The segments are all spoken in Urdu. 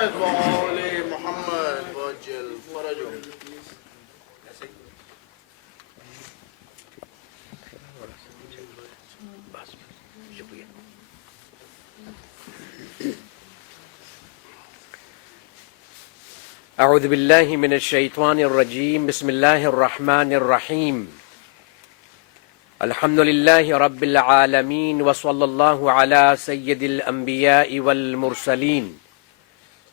محمد وآل محمد وعجل فرجهم. اعوذ باللہ من الشیطان الرجیم. بسم اللہ الرحمن الرحیم. الحمد للہ رب العالمین وصلی اللہ علی سید الانبیاء والمرسلین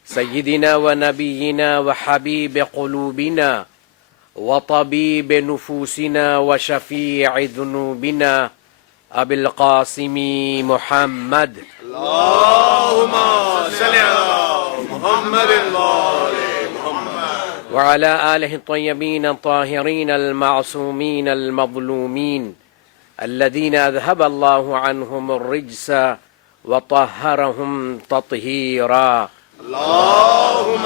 سیدنا ونبینا وحبیب قلوبنا وطبیب نفوسنا وشفیع ذنوبنا ابی القاسم محمد. اللهم صل على محمد وعلى آله الطيبين الطاهرين المعصومين المظلومين الذين أذهب الله عنهم الرجس وطهرهم تطهيرا. اللهم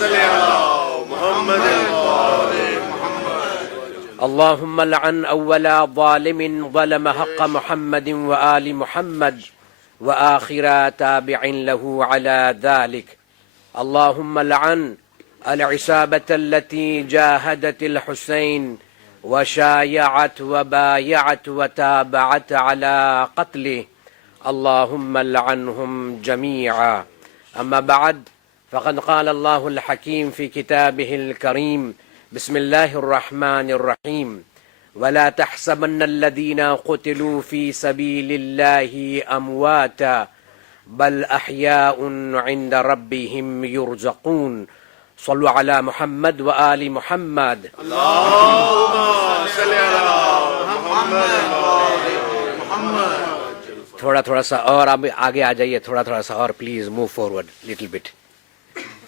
صل على محمد اللهم لعن أول ظالم ظلم حق محمد وآل محمد وآخر تابع له على ذلك. اللهم لعن العصابة التي جاهدت الحسين وشايعت وبايعت وتابعت على قتله. اللهم لعنهم جميعا. أما بعد، فقد قال الله الحكيم في كتابه الكريم: بسم الله الرحمن الرحيم. ولا تحسبن الذين قتلوا في سبيل الله أمواتا بل أحياء عند ربهم يرزقون. صلوا على محمد وآل محمد. اللهم صل على محمد وآل محمد. تھوڑا سا اور آگے آ جائیے، تھوڑا سا اور please move forward little bit.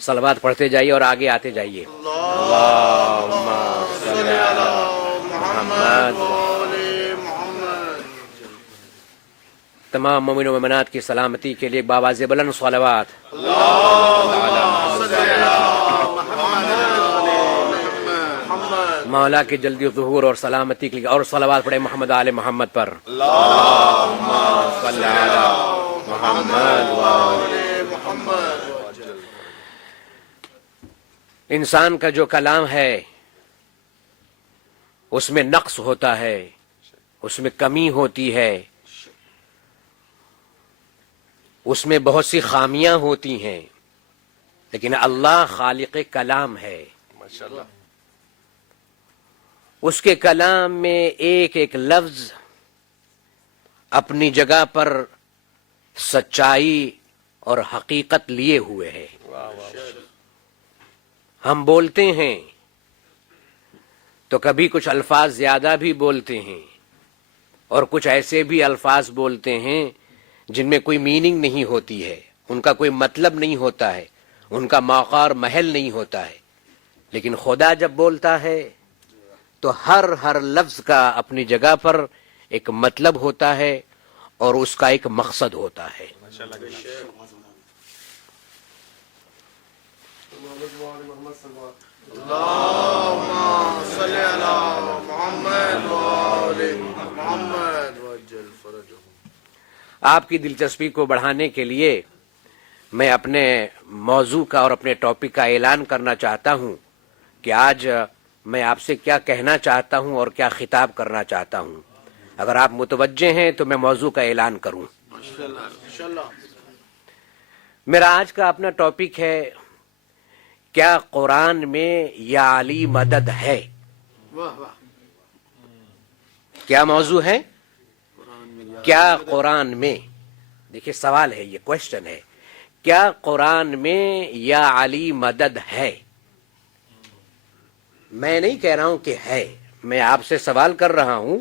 صلوات پڑھتے جائیے اور آگے آتے جائیے. اللہم صل علی محمد وآل محمد. تمام مومن و مومنات کی سلامتی کے لیے باواز بلند صلوات. مولا کے جلدی ظہور اور سلامتی کے لیے اور صلوات پڑھے محمد آل محمد پر. اللهم صل علی محمد وآل محمد. انسان کا جو کلام ہے اس میں نقص ہوتا ہے، اس میں کمی ہوتی ہے، اس میں بہت سی خامیاں ہوتی ہیں، لیکن اللہ خالق کلام ہے. ماشاءاللہ. اس کے کلام میں ایک ایک لفظ اپنی جگہ پر سچائی اور حقیقت لیے ہوئے ہے. ہم بولتے ہیں تو کبھی کچھ الفاظ زیادہ بھی بولتے ہیں اور کچھ ایسے بھی الفاظ بولتے ہیں جن میں کوئی میننگ نہیں ہوتی ہے، ان کا کوئی مطلب نہیں ہوتا ہے، ان کا موقع اور محل نہیں ہوتا ہے. لیکن خدا جب بولتا ہے تو ہر لفظ کا اپنی جگہ پر ایک مطلب ہوتا ہے اور اس کا ایک مقصد ہوتا ہے. اللهم صل على محمد وآل محمد وعجل فرجهم. آپ کی دلچسپی کو بڑھانے کے لیے میں اپنے موضوع کا اور اپنے ٹاپک کا اعلان کرنا چاہتا ہوں کہ آج میں آپ سے کیا کہنا چاہتا ہوں اور کیا خطاب کرنا چاہتا ہوں. اگر آپ متوجہ ہیں تو میں موضوع کا اعلان کروں. میرا آج کا اپنا ٹاپک ہے: کیا قرآن میں یا علی مدد ہے؟ کیا موضوع ہے؟ کیا قرآن میں، دیکھیے سوال ہے، یہ کوشچن ہے، کیا قرآن میں یا علی مدد ہے؟ میں نہیں کہہ رہا ہوں کہ ہے، میں آپ سے سوال کر رہا ہوں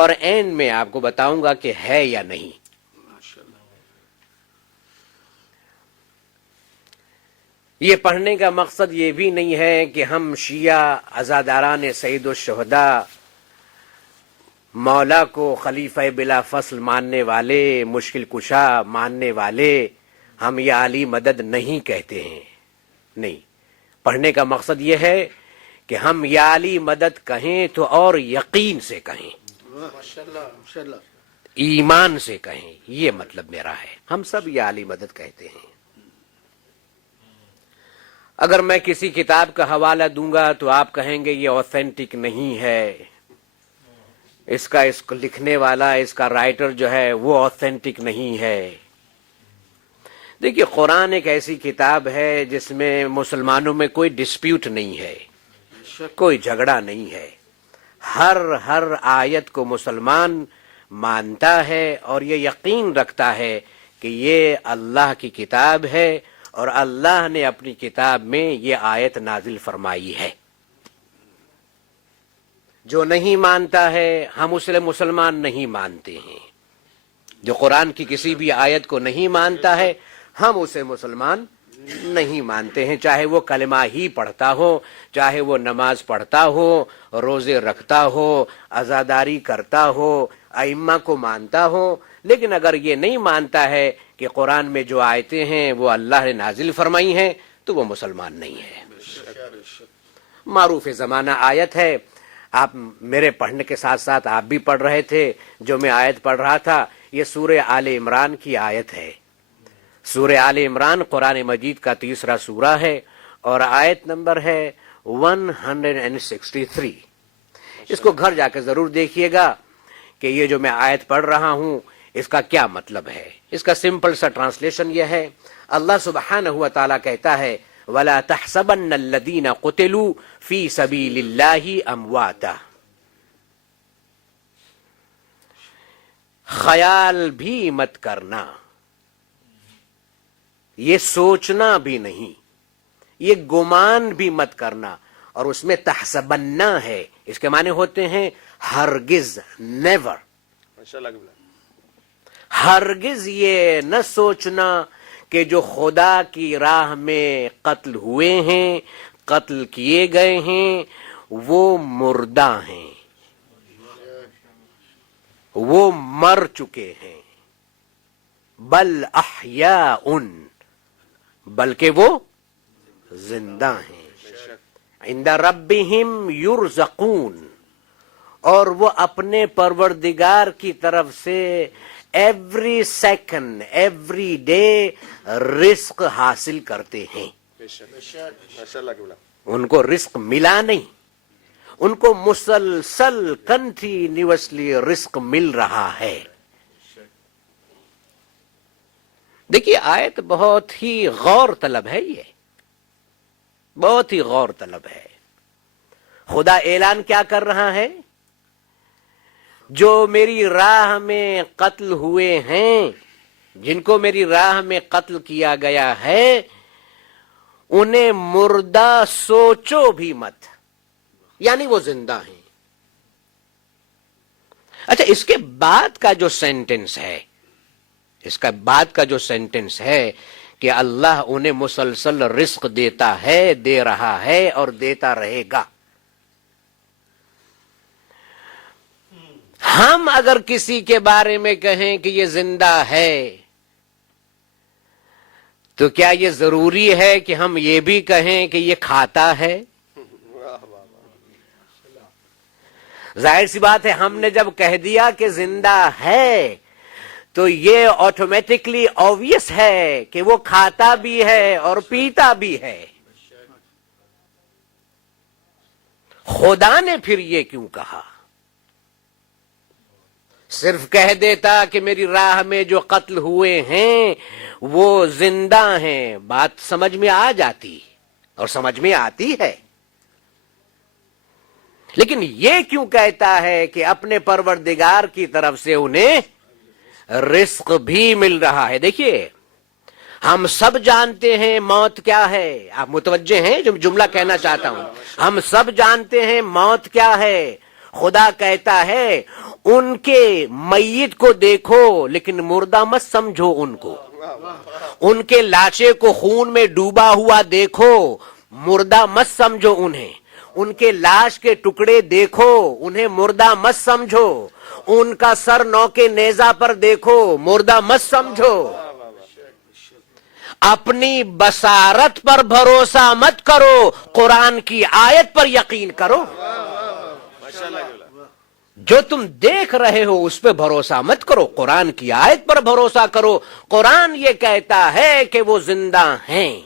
اور اینڈ میں آپ کو بتاؤں گا کہ ہے یا نہیں. یہ پڑھنے کا مقصد یہ بھی نہیں ہے کہ ہم شیعہ عزاداران سید الشہداء، مولا کو خلیفہ بلا فصل ماننے والے، مشکل کشا ماننے والے، ہم یا علی مدد نہیں کہتے ہیں. نہیں، پڑھنے کا مقصد یہ ہے کہ ہم یا علی مدد کہیں تو اور یقین سے کہیں، ایمان سے کہیں. یہ مطلب میرا ہے. ہم سب یا علی مدد کہتے ہیں. اگر میں کسی کتاب کا حوالہ دوں گا تو آپ کہیں گے یہ اوتھینٹک نہیں ہے، اس کو لکھنے والا، اس کا رائٹر جو ہے وہ اوتھینٹک نہیں ہے۔ دیکھیے قرآن ایک ایسی کتاب ہے جس میں مسلمانوں میں کوئی ڈسپیوٹ نہیں ہے، کوئی جھگڑا نہیں ہے۔ ہر آیت کو مسلمان مانتا ہے اور یہ یقین رکھتا ہے کہ یہ اللہ کی کتاب ہے اور اللہ نے اپنی کتاب میں یہ آیت نازل فرمائی ہے۔ جو نہیں مانتا ہے ہم اسے مسلمان نہیں مانتے ہیں۔ جو قرآن کی کسی بھی آیت کو نہیں مانتا ہے ہم اسے مسلمان نہیں مانتے ہیں، چاہے وہ کلمہ ہی پڑھتا ہو، چاہے وہ نماز پڑھتا ہو، روزے رکھتا ہو، عزاداری کرتا ہو، ائمہ کو مانتا ہو، لیکن اگر یہ نہیں مانتا ہے کہ قرآن میں جو آیتیں ہیں وہ اللہ نے نازل فرمائی ہیں تو وہ مسلمان نہیں ہے۔ معروف زمانہ آیت ہے، آپ میرے پڑھنے کے ساتھ ساتھ آپ بھی پڑھ رہے تھے، جو میں آیت پڑھ رہا تھا یہ سورہ آل عمران کی آیت ہے۔ سورہ آل عمران قرآن مجید کا تیسرا سورہ ہے اور آیت نمبر ہے 163۔ اس کو گھر جا کے ضرور دیکھیے گا کہ یہ جو میں آیت پڑھ رہا ہوں اس کا کیا مطلب ہے۔ اس کا سمپل سا ٹرانسلیشن یہ ہے، اللہ سبحانہ و تعالیٰ کہتا ہے وَلَا تَحْسَبَنَّ الَّذِينَ قُتِلُوا فِي سَبِيلِ اللَّهِ أَمْوَاتًا۔ خیال بھی مت کرنا، یہ سوچنا بھی نہیں، یہ گمان بھی مت کرنا، اور اس میں تحسبنہ ہے، اس کے معنی ہوتے ہیں ہرگز، نیور، ہرگز یہ نہ سوچنا کہ جو خدا کی راہ میں قتل ہوئے ہیں، قتل کیے گئے ہیں، وہ مردہ ہیں، وہ مر چکے ہیں، بل احیاء، بلکہ وہ زندہ ہیں، عند ربہم یرزقون، اور وہ اپنے پروردگار کی طرف سے ایوری سیکنڈ، ایوری ڈے رزق حاصل کرتے ہیں۔ ان کو رزق ملا نہیں، ان کو مسلسل کنٹینیوسلی رزق مل رہا ہے۔ دیکھیے آیت بہت ہی غور طلب ہے، یہ بہت ہی غور طلب ہے۔ خدا اعلان کیا کر رہا ہے؟ جو میری راہ میں قتل ہوئے ہیں، جن کو میری راہ میں قتل کیا گیا ہے، انہیں مردہ سوچو بھی مت، یعنی وہ زندہ ہیں۔ اچھا، اس کے بعد کا جو سینٹنس ہے، اس کا بعد کا جو سینٹنس ہے کہ اللہ انہیں مسلسل رزق دیتا ہے، دے رہا ہے اور دیتا رہے گا۔ ہم اگر کسی کے بارے میں کہیں کہ یہ زندہ ہے تو کیا یہ ضروری ہے کہ ہم یہ بھی کہیں کہ یہ کھاتا ہے؟ ظاہر سی بات ہے، ہم نے جب کہہ دیا کہ زندہ ہے تو یہ آٹومیٹکلی آبویس ہے کہ وہ کھاتا بھی ہے اور پیتا بھی ہے۔ خدا نے پھر یہ کیوں کہا؟ صرف کہہ دیتا کہ میری راہ میں جو قتل ہوئے ہیں وہ زندہ ہیں، بات سمجھ میں آ جاتی اور سمجھ میں آتی ہے، لیکن یہ کیوں کہتا ہے کہ اپنے پروردگار کی طرف سے انہیں رزق بھی مل رہا ہے؟ دیکھیے ہم سب جانتے ہیں موت کیا ہے، آپ متوجہ ہیں جو جملہ کہنا چاہتا ہوں، ہم سب جانتے ہیں موت کیا ہے۔ خدا کہتا ہے ان کے میت کو دیکھو لیکن مردہ مت سمجھو ان کو، ان کے لاشے کو خون میں ڈوبا ہوا دیکھو، مردہ مت سمجھو انہیں، ان کے لاش کے ٹکڑے دیکھو، انہیں مردہ مت سمجھو، ان کا سر نوکے نیزہ پر دیکھو، مردہ مت سمجھو۔ اپنی بصارت پر بھروسہ مت کرو، قرآن کی آیت پر یقین کرو۔ جو تم دیکھ رہے ہو اس پہ بھروسہ مت کرو، قرآن کی آیت پر بھروسہ کرو۔ قرآن یہ کہتا ہے کہ وہ زندہ ہیں۔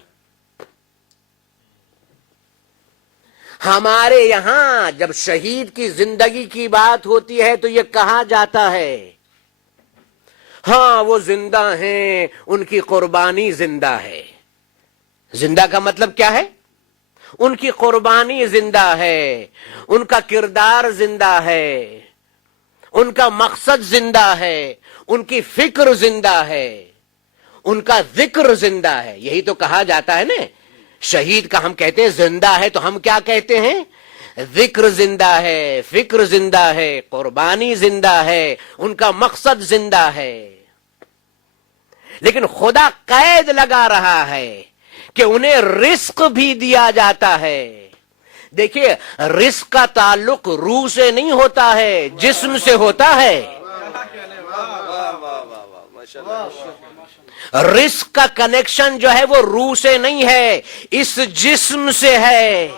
ہمارے یہاں جب شہید کی زندگی کی بات ہوتی ہے تو یہ کہا جاتا ہے ہاں وہ زندہ ہیں، ان کی قربانی زندہ ہے. زندہ کا مطلب کیا ہے؟ ان کی قربانی زندہ ہے، ان کا کردار زندہ ہے، ان کا مقصد زندہ ہے، ان کی فکر زندہ ہے، ان کا ذکر زندہ ہے. یہی تو کہا جاتا ہے نا، شہید کا ہم کہتے ہیں زندہ ہے تو ہم کیا کہتے ہیں؟ ذکر زندہ ہے، فکر زندہ ہے، قربانی زندہ ہے، ان کا مقصد زندہ ہے. لیکن خدا قید لگا رہا ہے کہ انہیں رزق بھی دیا جاتا ہے. دیکھیے رزق کا تعلق روح سے نہیں ہوتا ہے، جسم سے ہوتا ہے. رزق کا کنیکشن جو ہے وہ روح سے نہیں ہے، اس جسم سے ہے.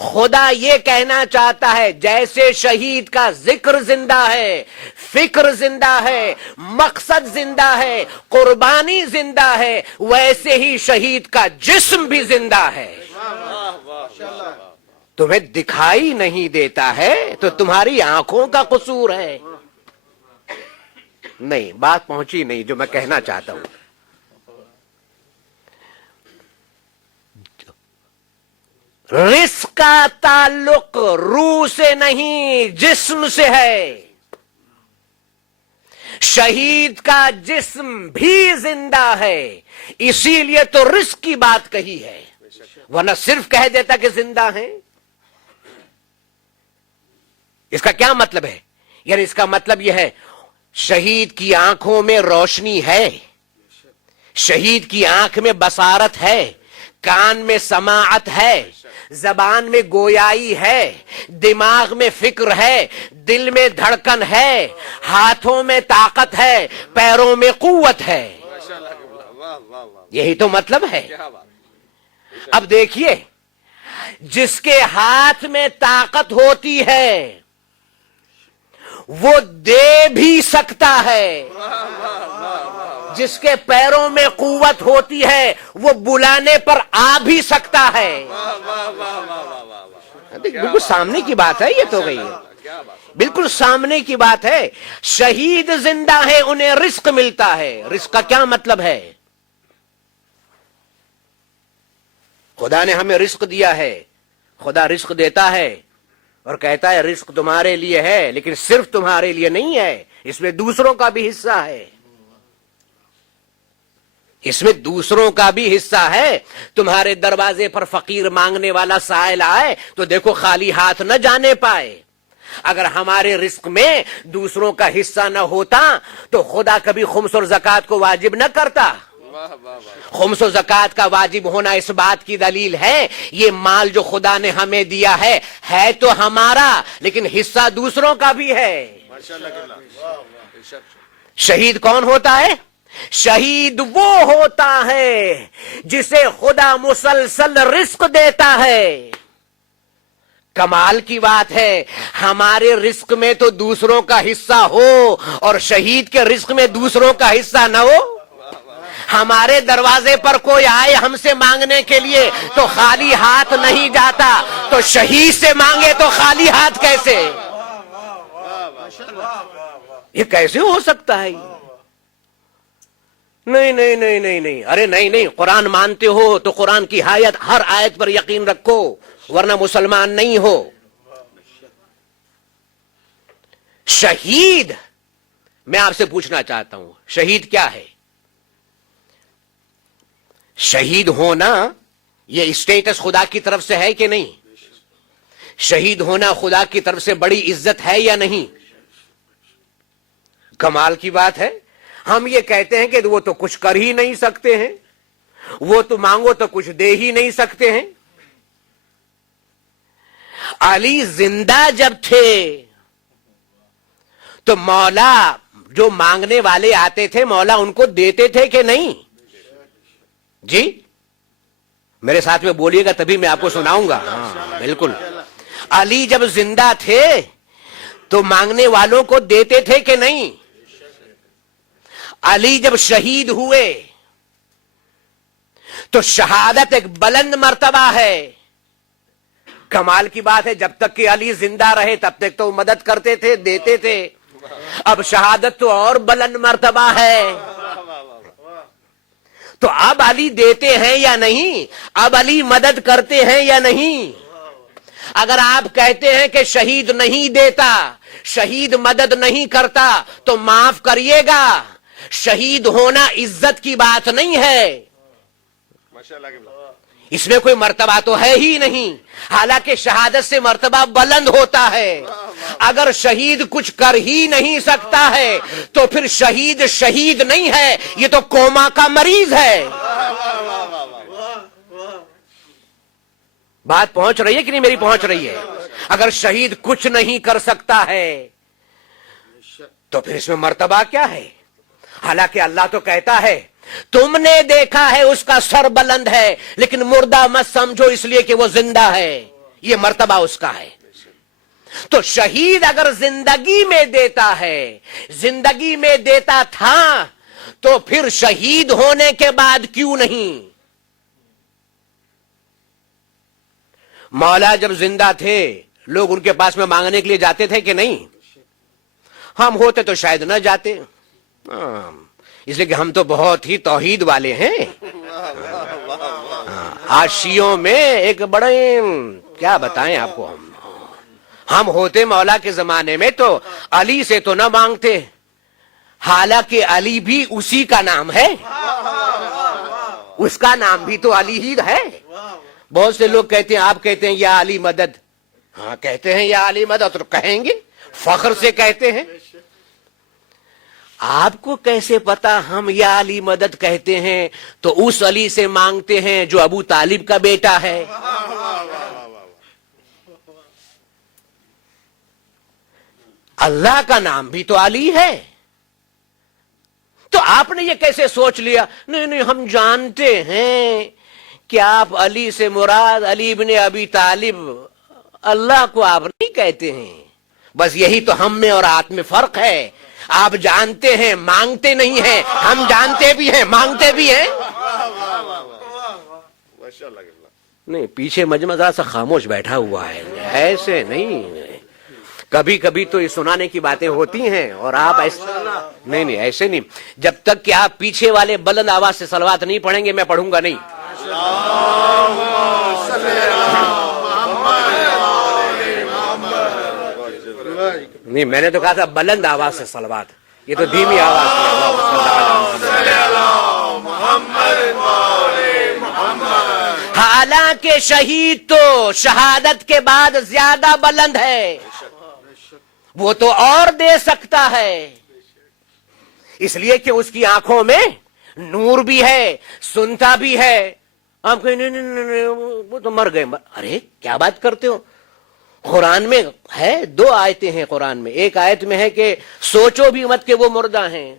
خدا یہ کہنا چاہتا ہے جیسے شہید کا ذکر زندہ ہے، فکر زندہ ہے، مقصد زندہ ہے، قربانی زندہ ہے، ویسے ہی شہید کا جسم بھی زندہ ہے. تمہیں دکھائی نہیں دیتا ہے تو تمہاری آنکھوں کا قصور ہے. نہیں، بات پہنچی نہیں جو میں کہنا چاہتا ہوں. رزق کا تعلق روح سے نہیں، جسم سے ہے. شہید کا جسم بھی زندہ ہے، اسی لیے تو رزق کی بات کہی ہے، ورنہ صرف کہہ دیتا کہ زندہ ہیں. اس کا کیا مطلب ہے؟ یعنی اس کا مطلب یہ ہے شہید کی آنکھوں میں روشنی ہے، شہید کی آنکھ میں بصارت ہے، کان میں سماعت ہے، زبان میں گویائی ہے، دماغ میں فکر ہے، دل میں دھڑکن ہے، ہاتھوں میں طاقت ہے، پیروں میں قوت ہے. یہی تو مطلب ہے. اب دیکھیے جس کے ہاتھ میں طاقت ہوتی ہے وہ دے بھی سکتا ہے، جس کے پیروں میں قوت ہوتی ہے وہ بلانے پر آ بھی سکتا ہے. بالکل سامنے کی بات ہے، یہ تو گئی بالکل سامنے کی بات ہے. شہید زندہ ہے، انہیں رزق ملتا ہے. رزق کا کیا مطلب ہے؟ خدا نے ہمیں رزق دیا ہے. خدا رزق دیتا ہے اور کہتا ہے رزق تمہارے لیے ہے، لیکن صرف تمہارے لیے نہیں ہے، اس میں دوسروں کا بھی حصہ ہے. اس میں دوسروں کا بھی حصہ ہے. تمہارے دروازے پر فقیر مانگنے والا سائل آئے تو دیکھو خالی ہاتھ نہ جانے پائے. اگر ہمارے رزق میں دوسروں کا حصہ نہ ہوتا تو خدا کبھی خمس اور زکوٰۃ کو واجب نہ کرتا. خمس و زکوٰۃ کا واجب ہونا اس بات کی دلیل ہے یہ مال جو خدا نے ہمیں دیا ہے تو ہمارا، لیکن حصہ دوسروں کا بھی ہے. شہید کون ہوتا ہے؟ شہید وہ ہوتا ہے جسے خدا مسلسل رزق دیتا ہے. کمال کی بات ہے ہمارے رزق میں تو دوسروں کا حصہ ہو اور شہید کے رزق میں دوسروں کا حصہ نہ ہو. ہمارے دروازے پر کوئی آئے ہم سے مانگنے کے لیے تو خالی ہاتھ نہیں جاتا، تو شہید سے مانگے تو خالی ہاتھ کیسے؟ یہ کیسے ہو سکتا ہے؟ نہیں نہیں نہیں نہیں نہیں، ارے نہیں نہیں، قرآن مانتے ہو تو قرآن کی ہر آیت پر یقین رکھو، ورنہ مسلمان نہیں ہو. شہید، میں آپ سے پوچھنا چاہتا ہوں شہید کیا ہے؟ شہید ہونا یہ اسٹیٹس خدا کی طرف سے ہے کہ نہیں؟ شہید ہونا خدا کی طرف سے بڑی عزت ہے یا نہیں؟ کمال کی بات ہے. ہم یہ کہتے ہیں کہ وہ تو کچھ کر ہی نہیں سکتے ہیں، وہ تو مانگو تو کچھ دے ہی نہیں سکتے ہیں. علی زندہ جب تھے تو مولا جو مانگنے والے آتے تھے مولا ان کو دیتے تھے کہ نہیں؟ جی میرے ساتھ میں بولیے گا تبھی میں آپ کو سناؤں گا. ہاں بالکل. علی جب زندہ تھے تو مانگنے والوں کو دیتے تھے کہ نہیں؟ علی جب شہید ہوئے تو شہادت ایک بلند مرتبہ ہے. کمال کی بات ہے جب تک کہ علی زندہ رہے تب تک تو مدد کرتے تھے, دیتے تھے. اب شہادت تو اور بلند مرتبہ ہے, تو اب علی دیتے ہیں یا نہیں, اب علی مدد کرتے ہیں یا نہیں. اگر آپ کہتے ہیں کہ شہید نہیں دیتا, شہید مدد نہیں کرتا, تو معاف کریے گا, شہید ہونا عزت کی بات نہیں ہے, اس میں کوئی مرتبہ تو ہے ہی نہیں. حالانکہ شہادت سے مرتبہ بلند ہوتا ہے. اگر شہید کچھ کر ہی نہیں سکتا ہے تو پھر شہید شہید نہیں ہے, یہ تو کوما کا مریض ہے. بات پہنچ رہی ہے کہ نہیں میری پہنچ رہی ہے؟ اگر شہید کچھ نہیں کر سکتا ہے تو پھر اس میں مرتبہ کیا ہے؟ حالانکہ اللہ تو کہتا ہے تم نے دیکھا ہے اس کا سر بلند ہے لیکن مردہ مت سمجھو اس لیے کہ وہ زندہ ہے, یہ مرتبہ اس کا ہے. تو شہید اگر زندگی میں دیتا ہے, زندگی میں دیتا تھا, تو پھر شہید ہونے کے بعد کیوں نہیں؟ مولا جب زندہ تھے لوگ ان کے پاس میں مانگنے کے لیے جاتے تھے کہ نہیں؟ ہم ہوتے تو شاید نہ جاتے, اس لیے کہ ہم تو بہت ہی توحید والے ہیں. آج شیعوں میں ایک بڑے کیا بتائیں آپ کو, ہم ہوتے مولا کے زمانے میں تو علی سے تو نہ مانگتے, حالانکہ علی بھی اسی کا نام ہے, اس کا نام بھی تو علی ہی ہے. بہت سے لوگ کہتے ہیں, آپ کہتے ہیں یا علی مدد, ہاں کہتے ہیں یا علی مدد, تو کہیں گے فخر سے کہتے ہیں. آپ کو کیسے پتا ہم یا علی مدد کہتے ہیں تو اس علی سے مانگتے ہیں جو ابو طالب کا بیٹا ہے. اللہ کا نام بھی تو علی ہے, تو آپ نے یہ کیسے سوچ لیا؟ نہیں نہیں, ہم جانتے ہیں کہ آپ علی سے مراد علی ابن ابی طالب, اللہ کو آپ نہیں کہتے ہیں. بس یہی تو ہم میں اور آپ میں فرق ہے. آپ جانتے ہیں مانگتے نہیں ہیں, ہم جانتے بھی ہیں مانگتے بھی ہیں. نہیں, پیچھے مجمع ذرا سا خاموش بیٹھا ہوا ہے, ایسے نہیں. کبھی کبھی تو یہ سنانے کی باتیں ہوتی ہیں اور آپ ایسے نہیں, ایسے نہیں. جب تک کہ آپ پیچھے والے بلند آواز سے صلوات نہیں پڑھیں گے میں پڑھوں گا نہیں. نہیں, میں نے تو کہا تھا بلند آواز سے صلوات, یہ تو دھیمی آواز ہے. حالانکہ شہید تو شہادت کے بعد زیادہ بلند ہے, وہ تو اور دے سکتا ہے, اس لیے کہ اس کی آنکھوں میں نور بھی ہے, سنتا بھی ہے. آپ کہیں نہیں وہ تو مر گئے. ارے کیا بات کرتے ہو؟ قرآن میں ہے, 2 آیتیں ہیں قرآن میں. ایک آیت میں ہے کہ سوچو بھی مت کہ وہ مردہ ہیں,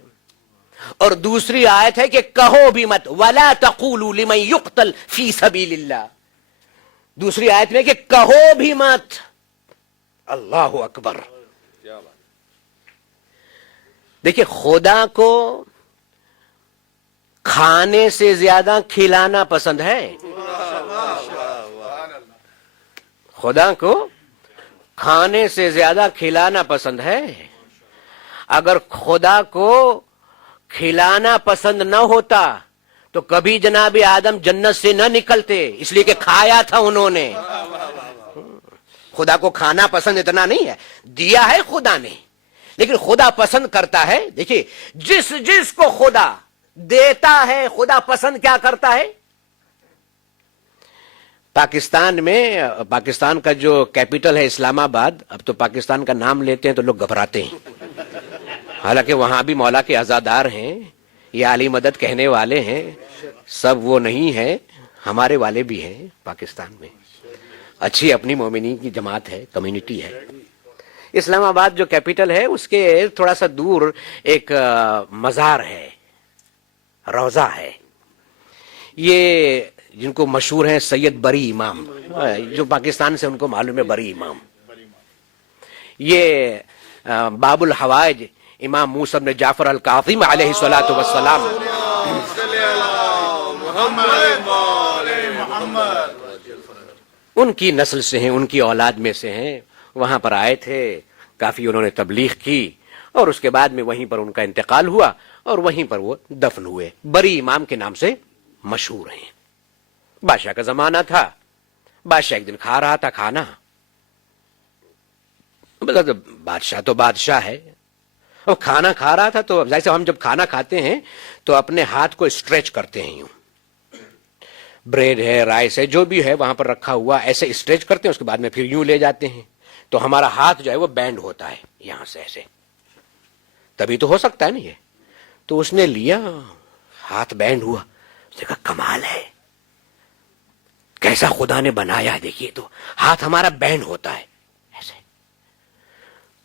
اور دوسری آیت ہے کہ کہو بھی مت, وَلَا تَقُولُوا لِمَنْ يُقْتَلْ فِي سَبِيلِ اللَّهِ. دوسری آیت میں کہ کہو بھی مت. اللہ اکبر. دیکھیں, خدا کو کھانے سے زیادہ کھلانا پسند ہے. خدا کو کھانے سے زیادہ کھلانا پسند ہے. اگر خدا کو کھلانا پسند نہ ہوتا تو کبھی جناب آدم جنت سے نہ نکلتے, اس لیے کہ کھایا تھا انہوں نے. خدا کو کھانا پسند اتنا نہیں ہے, دیا ہے خدا نے, لیکن خدا پسند کرتا ہے. دیکھیے, جس جس کو خدا دیتا ہے خدا پسند کیا کرتا ہے. پاکستان میں, پاکستان کا جو کیپٹل ہے اسلام آباد, اب تو پاکستان کا نام لیتے ہیں تو لوگ گھبراتے ہیں, حالانکہ وہاں بھی مولا کے عزادار ہیں, یہ علی مدد کہنے والے ہیں, سب وہ نہیں ہے, ہمارے والے بھی ہیں پاکستان میں. اچھی اپنی مومنین کی جماعت ہے, کمیونٹی ہے. اسلام آباد جو کیپٹل ہے اس کے تھوڑا سا دور ایک مزار ہے, روضہ ہے. یہ جن کو مشہور ہیں سید بری امام, جو پاکستان سے ان کو معلوم ہے بری امام. یہ باب الحوائج امام موسیٰ بن جعفر الکاظم علیہ الصلوۃ والسلام, ان کی نسل سے ہیں, ان کی اولاد میں سے ہیں, وہاں پر آئے تھے, کافی انہوں نے تبلیغ کی, اور اس کے بعد میں وہیں پر ان کا انتقال ہوا اور وہیں پر وہ دفن ہوئے. بری امام کے نام سے مشہور ہیں. بادشاہ کا زمانہ تھا, بادشاہ ایک دن کھا رہا تھا کھانا. بادشاہ تو بادشاہ ہے, اور کھانا کھا رہا تھا تو جیسے ہم جب کھانا کھاتے ہیں تو اپنے ہاتھ کو اسٹریچ کرتے ہیں, یوں بریڈ ہے, رائس ہے, جو بھی ہے وہاں پر رکھا ہوا ایسے اسٹریچ کرتے ہیں, اس کے بعد میں پھر یوں لے جاتے ہیں, تو ہمارا ہاتھ جو ہے وہ بینڈ ہوتا ہے یہاں سے ایسے, تبھی تو ہو سکتا ہے نا یہ. تو اس نے لیا, ہاتھ بینڈ ہوا, اس نے کہا کمال ہے, کیسا خدا نے بنایا ہے, دیکھیے تو ہاتھ ہمارا بینڈ ہوتا ہے ایسے.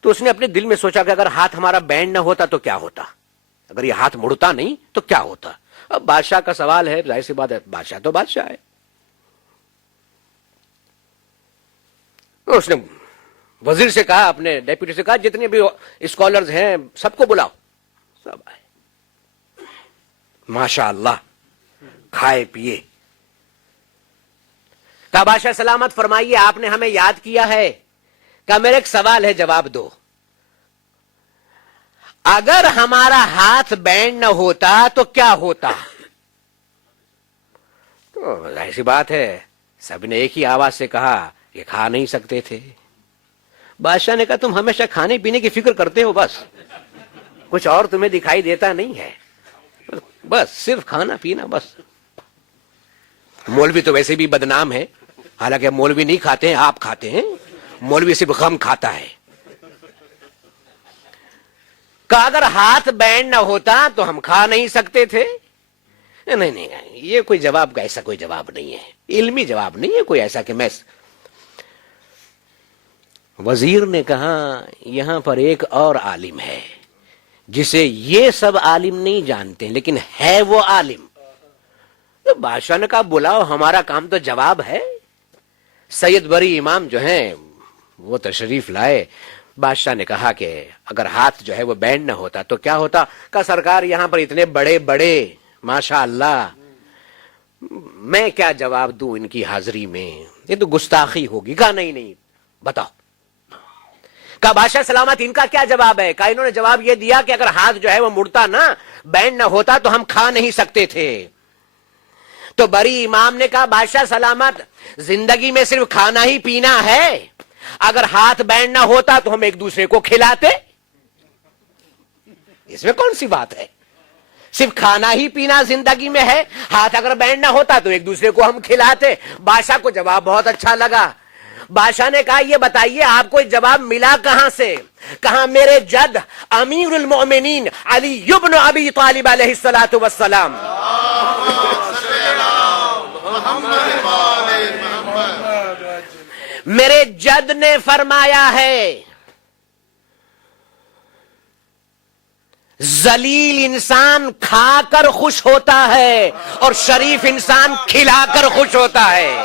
تو اس نے اپنے دل میں سوچا کہ اگر ہاتھ ہمارا بینڈ نہ ہوتا تو کیا ہوتا, اگر یہ ہاتھ مڑتا نہیں تو کیا ہوتا. اب بادشاہ کا سوال ہے, ظاہر سی بات ہے, بادشاہ تو بادشاہ ہے. اس نے وزیر سے کہا, اپنے ڈیپوٹی سے کہا, جتنے بھی اسکالرز ہیں سب کو بلاؤ. سب آئے, ماشاء اللہ کھائے پیے. کہا بادشاہ سلامت فرمائیے, آپ نے ہمیں یاد کیا ہے. کہا میرا ایک سوال ہے, جواب دو. اگر ہمارا ہاتھ بینڈ نہ ہوتا تو کیا ہوتا؟ تو ظاہر سی بات ہے سب نے ایک ہی آواز سے کہا یہ کھا نہیں سکتے تھے. بادشاہ نے کہا تم ہمیشہ کھانے پینے کی فکر کرتے ہو, بس کچھ اور تمہیں دکھائی دیتا نہیں ہے, بس صرف کھانا پینا بس. مولوی تو ویسے بھی بدنام ہے, حالانکہ مولوی نہیں کھاتے ہیں, آپ کھاتے ہیں. مولوی صرف غم کھاتا ہے. کہ اگر ہاتھ بینڈ نہ ہوتا تو ہم کھا نہیں سکتے تھے. نہیں نہیں, یہ کوئی جواب کا ایسا کوئی جواب نہیں ہے, علمی جواب نہیں ہے کوئی ایسا کہ میں. وزیر نے کہا یہاں پر ایک اور عالم ہے جسے یہ سب عالم نہیں جانتے لیکن ہے وہ عالم. تو بادشاہ نے کہا بلاؤ, ہمارا کام تو جواب ہے. سید بری امام جو ہیں وہ تشریف لائے. بادشاہ نے کہا کہ اگر ہاتھ جو ہے وہ بینڈ نہ ہوتا تو کیا ہوتا؟ کہا سرکار یہاں پر اتنے بڑے بڑے ماشاء اللہ, میں کیا جواب دوں ان کی حاضری میں, یہ تو گستاخی ہوگی. کہا نہیں نہیں بتاؤ. کہا بادشاہ سلامت ان کا کیا جواب ہے؟ کہا انہوں نے جواب یہ دیا کہ اگر ہاتھ جو ہے وہ مڑتا نا, بینڈ نہ ہوتا تو ہم کھا نہیں سکتے تھے. تو بری امام نے کہا بادشاہ سلامت زندگی میں صرف کھانا ہی پینا ہے, اگر ہاتھ بینڈ نہ ہوتا تو ہم ایک دوسرے کو کھلاتے. اس میں کون سی بات ہے؟ صرف کھانا ہی پینا زندگی میں ہے, ہاتھ اگر بینڈ نہ ہوتا تو ایک دوسرے کو ہم کھلاتے. بادشاہ کو جواب بہت اچھا لگا. بادشاہ نے کہا یہ بتائیے آپ کو جواب ملا کہاں سے؟ کہا میرے جد امیر المؤمنین علی ابن ابی طالب علیہ الصلوۃ والسلام, میرے جد نے فرمایا ہے ذلیل انسان کھا کر خوش ہوتا ہے اور شریف انسان کھلا کر خوش ہوتا ہے.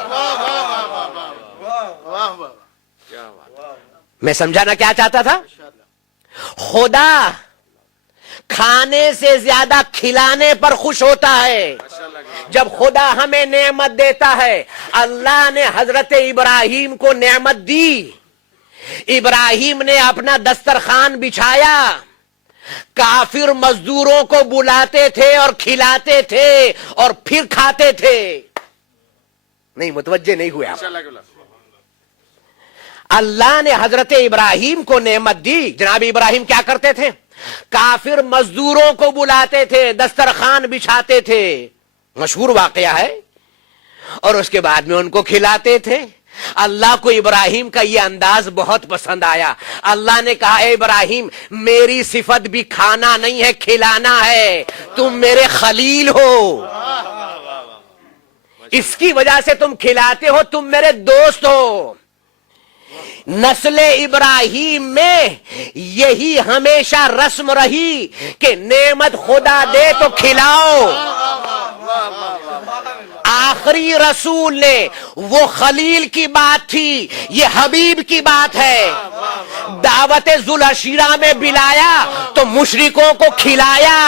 میں سمجھانا کیا چاہتا تھا؟ خدا کھانے سے زیادہ کھلانے پر خوش ہوتا ہے. جب خدا ہمیں نعمت دیتا ہے, اللہ نے حضرت ابراہیم کو نعمت دی, ابراہیم نے اپنا دسترخوان بچھایا, کافر مزدوروں کو بلاتے تھے اور کھلاتے تھے اور پھر کھاتے تھے. نہیں متوجہ نہیں ہوئے آپ. اللہ نے حضرت ابراہیم کو نعمت دی. جناب ابراہیم کیا کرتے تھے؟ کافر مزدوروں کو بلاتے تھے, دسترخوان بچھاتے تھے, مشہور واقعہ ہے, اور اس کے بعد میں ان کو کھلاتے تھے. اللہ کو ابراہیم کا یہ انداز بہت پسند آیا. اللہ نے کہا اے ابراہیم میری صفت بھی کھانا نہیں ہے, کھلانا ہے. تم میرے خلیل ہو, اس کی وجہ سے تم کھلاتے ہو, تم میرے دوست ہو. نسل ابراہیم میں یہی ہمیشہ رسم رہی کہ نعمت خدا دے تو کھلاؤ. آخری رسول نے, وہ خلیل کی بات تھی, یہ حبیب کی بات ہے. دعوت ذوالعشیرہ میں بلایا تو مشرکوں کو کھلایا.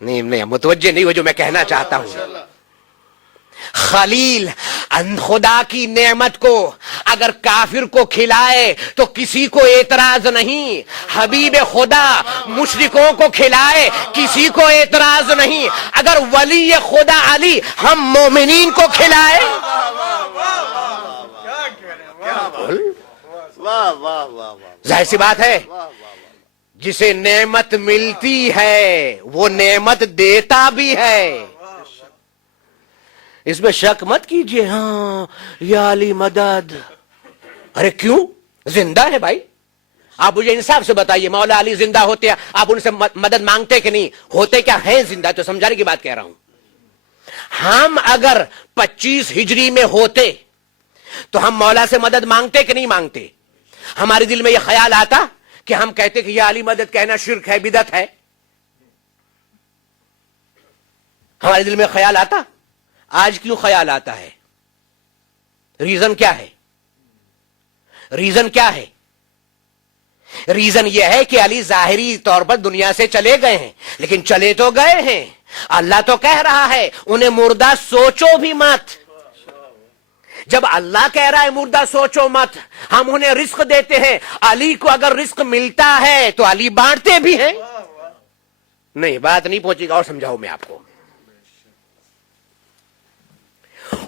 نہیں متوجہ نہیں ہو جو میں کہنا چاہتا ہوں. خلیل خدا کی نعمت کو اگر کافر کو کھلائے تو کسی کو اعتراض نہیں، حبیب خدا مشرکوں کو کھلائے کسی کو اعتراض نہیں، اگر ولی خدا علی ہم مومنین کو کھلائے. واہ واہ واہ واہ، ظاہر سی بات ہے جسے نعمت ملتی ہے وہ نعمت دیتا بھی ہے، اس میں شک مت کیجئے. ہاں یا علی مدد، ارے کیوں؟ زندہ ہے بھائی. آپ مجھے انصاف سے بتائیے، مولا علی زندہ ہوتے ہیں آپ ان سے مدد مانگتے کہ نہیں ہوتے؟ کیا ہیں زندہ؟ تو سمجھانے کی بات کہہ رہا ہوں. ہم اگر 25 ہجری میں ہوتے تو ہم مولا سے مدد مانگتے کہ نہیں مانگتے؟ ہمارے دل میں یہ خیال آتا کہ ہم کہتے کہ یا علی مدد کہنا شرک ہے، بدعت ہے؟ ہمارے دل میں خیال آتا؟ آج کیوں خیال آتا ہے؟ ریزن کیا ہے؟ ریزن کیا ہے؟ ریزن یہ ہے کہ علی ظاہری طور پر دنیا سے چلے گئے ہیں، لیکن چلے تو گئے ہیں. اللہ تو کہہ رہا ہے انہیں مردہ سوچو بھی مت. جب اللہ کہہ رہا ہے مردہ سوچو مت، ہم انہیں رزق دیتے ہیں. علی کو اگر رزق ملتا ہے تو علی بانٹتے بھی ہیں. نہیں بات نہیں پہنچی گا، اور سمجھاؤ میں آپ کو.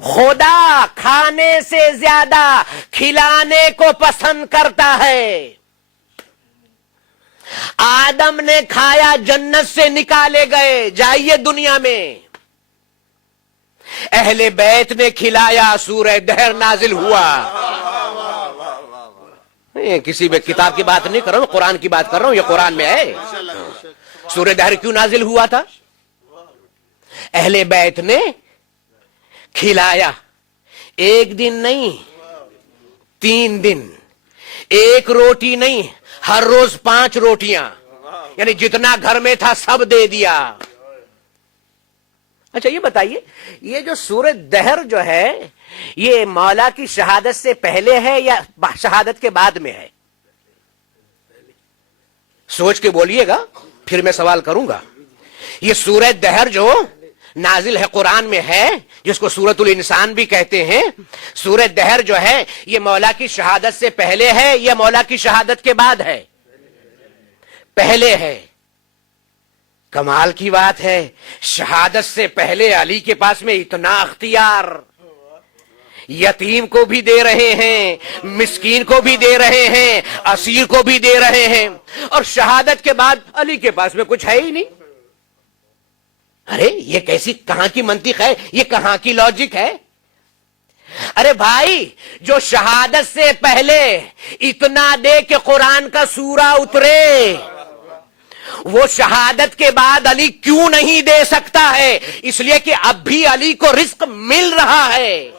خدا کھانے سے زیادہ کھلانے کو پسند کرتا ہے. آدم نے کھایا جنت سے نکالے گئے، جائیے دنیا میں. اہل بیت نے کھلایا، سورہ دہر نازل ہوا. کسی بھی کتاب کی بات نہیں کر رہا ہوں، قرآن کی بات کر رہا ہوں، یہ قرآن میں ہے. سورہ دہر کیوں نازل ہوا تھا؟ اہل بیت نے کھلایا. ایک دن نہیں، 3 دن. ایک روٹی نہیں، ہر روز 5 روٹیاں، یعنی جتنا گھر میں تھا سب دے دیا. اچھا یہ بتائیے، یہ جو سورہ دہر جو ہے یہ مولا کی شہادت سے پہلے ہے یا شہادت کے بعد میں ہے؟ سوچ کے بولیے گا، پھر میں سوال کروں گا. یہ سورہ دہر جو نازل ہے قرآن میں ہے، جس کو سورۃ الانسان بھی کہتے ہیں، سورہ دہر جو ہے یہ مولا کی شہادت سے پہلے ہے یا مولا کی شہادت کے بعد ہے؟ پہلے ہے. کمال کی بات ہے، شہادت سے پہلے علی کے پاس میں اتنا اختیار. یتیم کو بھی دے رہے ہیں، مسکین کو بھی دے رہے ہیں، اسیر کو بھی دے رہے ہیں، اور شہادت کے بعد علی کے پاس میں کچھ ہے ہی نہیں. ارے یہ کیسی کہاں کی منطق ہے؟ یہ کہاں کی لاجک ہے؟ ارے بھائی، جو شہادت سے پہلے اتنا دے کہ قرآن کا سورہ اترے، وہ شہادت کے بعد علی کیوں نہیں دے سکتا ہے؟ اس لیے کہ اب بھی علی کو رزق مل رہا ہے.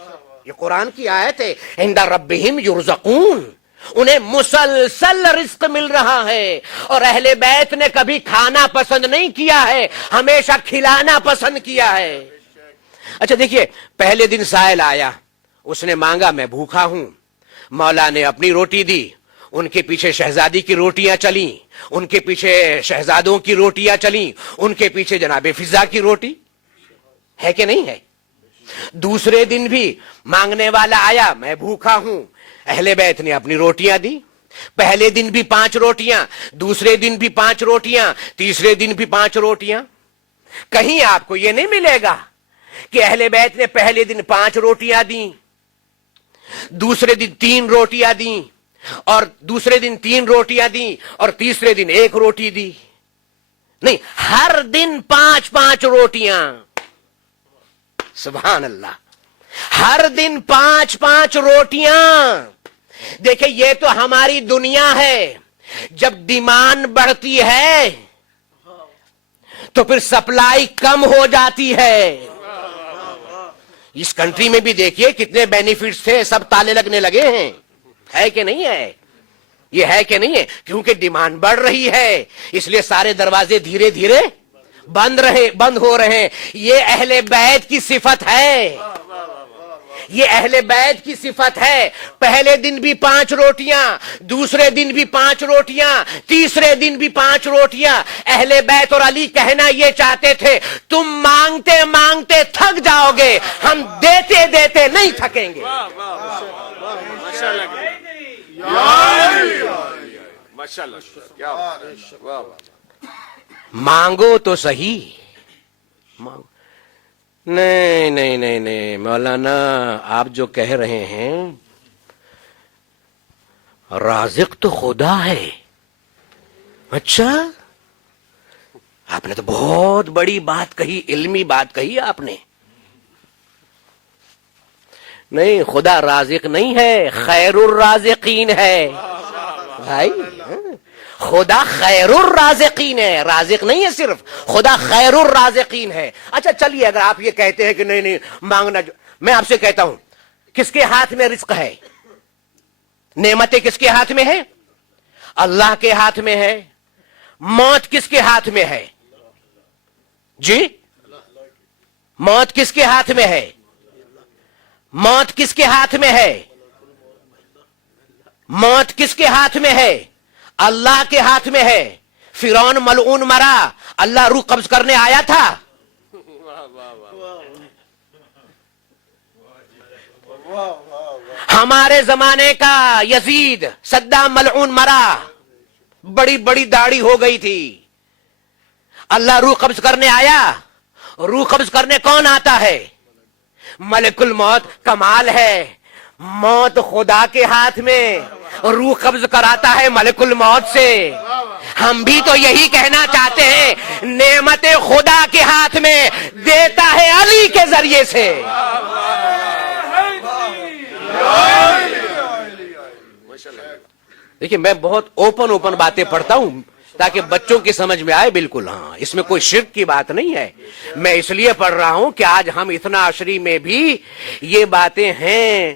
یہ قرآن کی آیت ہے، عند ربہم یرزقون، انہیں مسلسل رزق مل رہا ہے. اور اہل بیت نے کبھی کھانا پسند نہیں کیا ہے، ہمیشہ کھلانا پسند کیا ہے. اچھا دیکھیے، پہلے دن سائل آیا، اس نے مانگا میں بھوکا ہوں. مولا نے اپنی روٹی دی، ان کے پیچھے شہزادی کی روٹیاں چلیں، ان کے پیچھے شہزادوں کی روٹیاں چلیں، ان کے پیچھے جناب فضا کی روٹی ہے کہ نہیں ہے. دوسرے دن بھی مانگنے والا آیا، میں بھوکا ہوں، اہل بیت نے اپنی روٹیاں دی. پہلے دن بھی 5 روٹیاں، دوسرے دن بھی 5 روٹیاں، تیسرے دن بھی 5 روٹیاں. کہیں آپ کو یہ نہیں ملے گا کہ اہل بیت نے پہلے دن 5 روٹیاں دیں، دوسرے دن 3 روٹیاں دیں، اور دوسرے دن 3 روٹیاں دیں، اور تیسرے دن 1 روٹی دی. نہیں، ہر دن 5 روٹیاں. سبحان اللہ، ہر دن 5 روٹیاں. دیکھیں یہ تو ہماری دنیا ہے. جب ڈیمانڈ بڑھتی ہے تو پھر سپلائی کم ہو جاتی ہے. اس کنٹری میں بھی دیکھیے کتنے بینیفٹس تھے، سب تالے لگنے لگے ہیں. ہے کہ نہیں ہے؟ یہ ہے کہ نہیں ہے؟ کیونکہ ڈیمانڈ بڑھ رہی ہے، اس لیے سارے دروازے دھیرے دھیرے بند ہو رہے ہیں. یہ اہل بیت کی صفت ہے یہ اہل بیت کی صفت ہے. پہلے دن بھی 5 روٹیاں, دوسرے دن بھی 5 روٹیاں, تیسرے دن بھی 5 روٹیاں. اہل بیت اور علی کہنا یہ چاہتے تھے تم مانگتے مانگتے تھک جاؤ گے, ہم دیتے دیتے نہیں تھکیں گے. مانگو تو صحیح. نہیں نہیں نہیں نہیں مولانا, آپ جو کہہ رہے ہیں رازق تو خدا ہے. اچھا, آپ نے تو بہت بڑی بات کہی, علمی بات کہی آپ نے. نہیں, خدا رازق نہیں ہے, خیر الرازقین ہے بھائی. خدا خیر الرازقین ہے, رازق نہیں ہے صرف, خدا خیر الرازقین ہے. اچھا چلیے, اگر آپ یہ کہتے ہیں کہ نہیں نہیں مانگنا, میں آپ سے کہتا ہوں کس کے ہاتھ میں رزق ہے؟ نعمتیں کس کے ہاتھ میں ہے؟ اللہ کے ہاتھ میں ہے. موت کس کے ہاتھ میں ہے؟ جی, موت کس کے ہاتھ میں ہے؟ موت کس کے ہاتھ میں ہے؟ موت کس کے ہاتھ میں ہے؟ اللہ کے ہاتھ میں ہے. فرعون ملعون مرا, اللہ روح قبض کرنے آیا تھا. ہمارے زمانے کا یزید صدام ملعون مرا, بڑی بڑی داڑھی ہو گئی تھی, اللہ روح قبض کرنے آیا. روح قبض کرنے کون آتا ہے؟ ملک الموت. کمال ہے, موت خدا کے ہاتھ میں, روح قبض کراتا ہے ملک الموت سے. ہم بھی تو یہی کہنا چاہتے ہیں, نعمت خدا کے ہاتھ میں, دیتا ہے علی کے ذریعے سے. دیکھیے, میں بہت اوپن باتیں پڑھتا ہوں تاکہ بچوں کی سمجھ میں آئے. بالکل ہاں, اس میں کوئی شرک کی بات نہیں ہے. میں اس لیے پڑھ رہا ہوں کہ آج ہم اتنا عشری میں بھی یہ باتیں ہیں.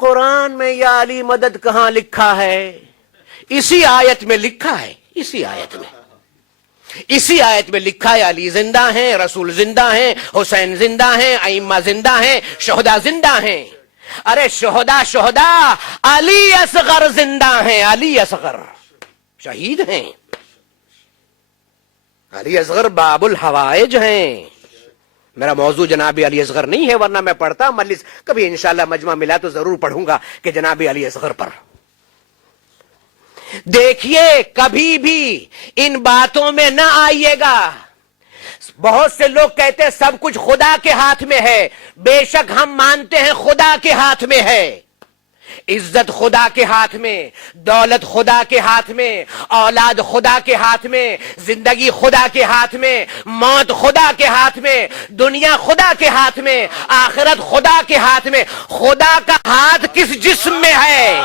قرآن میں یا علی مدد کہاں لکھا ہے؟ اسی آیت میں لکھا ہے. اسی آیت میں لکھا ہے علی زندہ ہیں, رسول زندہ ہیں, حسین زندہ ہیں, ائمہ زندہ ہیں, شہداء زندہ ہیں. ارے شہداء علی اصغر زندہ ہیں. علی اصغر شہید ہیں. علی اصغر باب الحوائج ہیں. میرا موضوع جناب علی اصغر نہیں ہے, ورنہ میں پڑھتا مجلس, کبھی انشاءاللہ مجمع ملا تو ضرور پڑھوں گا کہ جناب علی اصغر پر. دیکھیے, کبھی بھی ان باتوں میں نہ آئیے گا. بہت سے لوگ کہتے ہیں سب کچھ خدا کے ہاتھ میں ہے. بے شک ہم مانتے ہیں خدا کے ہاتھ میں ہے. عزت خدا کے ہاتھ میں, دولت خدا کے ہاتھ میں, اولاد خدا کے ہاتھ میں, زندگی خدا کے ہاتھ میں, موت خدا کے ہاتھ میں, دنیا خدا کے ہاتھ میں, آخرت خدا کے ہاتھ میں. خدا کا ہاتھ کس جسم میں ہے؟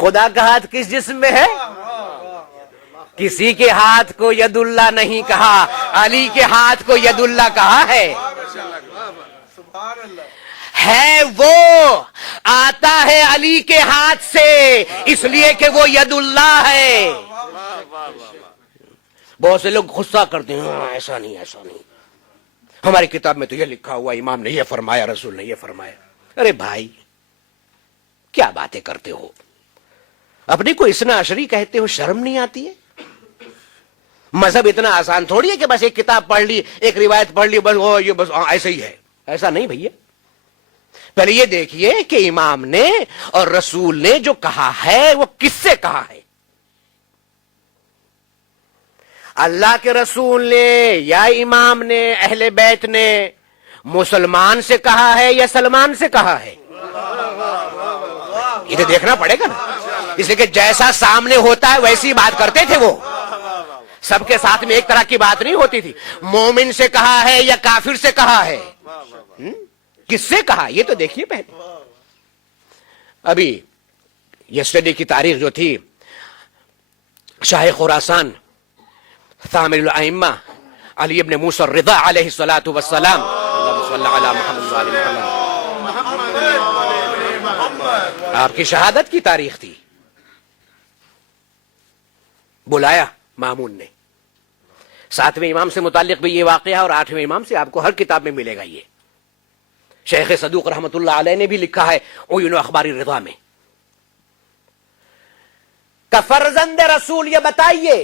خدا کا ہاتھ کس جسم میں ہے؟ کسی کے ہاتھ کو ید اللہ نہیں کہا, علی کے ہاتھ کو ید اللہ کہا ہے. ہے وہ آتا ہے علی کے ہاتھ سے, اس لیے کہ وہ ید اللہ ہے. بہت سے لوگ غصہ کرتے ہیں, ایسا نہیں ایسا نہیں, ہماری کتاب میں تو یہ لکھا ہوا, امام نے یہ فرمایا, رسول نے یہ فرمایا. ارے بھائی, کیا باتیں کرتے ہو؟ اپنے کو اسنا عشری کہتے ہو, شرم نہیں آتی ہے؟ مذہب اتنا آسان تھوڑی ہے کہ بس ایک کتاب پڑھ لی, ایک روایت پڑھ لی, بس یہ بس ایسے ہی ہے. ایسا نہیں بھیا. پہلے یہ دیکھیے کہ امام نے اور رسول نے جو کہا ہے وہ کس سے کہا ہے. اللہ کے رسول نے یا امام نے, اہل بیت نے مسلمان سے کہا ہے یا سلمان سے کہا ہے؟ یہ تو دیکھنا پڑے گا نا. اس لیے کہ جیسا سامنے ہوتا ہے ویسی بات کرتے تھے وہ. سب کے ساتھ میں ایک طرح کی بات نہیں ہوتی تھی. مومن سے کہا ہے یا کافر سے کہا ہے؟ کس سے کہا یہ تو دیکھیے پہلے. ابھی یسٹرڈے کی تاریخ جو تھی, شاہ خراسان ثامر الائمہ علی ابن موسیٰ الرضا علیہ الصلوۃ والسلام, اللہم صل علی محمد وآل محمد, آپ کی شہادت کی تاریخ تھی. بلایا مامون نے, 7ویں امام سے متعلق بھی یہ واقعہ ہے اور 8ویں امام سے آپ کو ہر کتاب میں ملے گا. یہ شیخ صدوق رحمت اللہ علیہ نے بھی لکھا ہے عیون اخباری رضا میں کہ فرزند رسول یہ بتائیے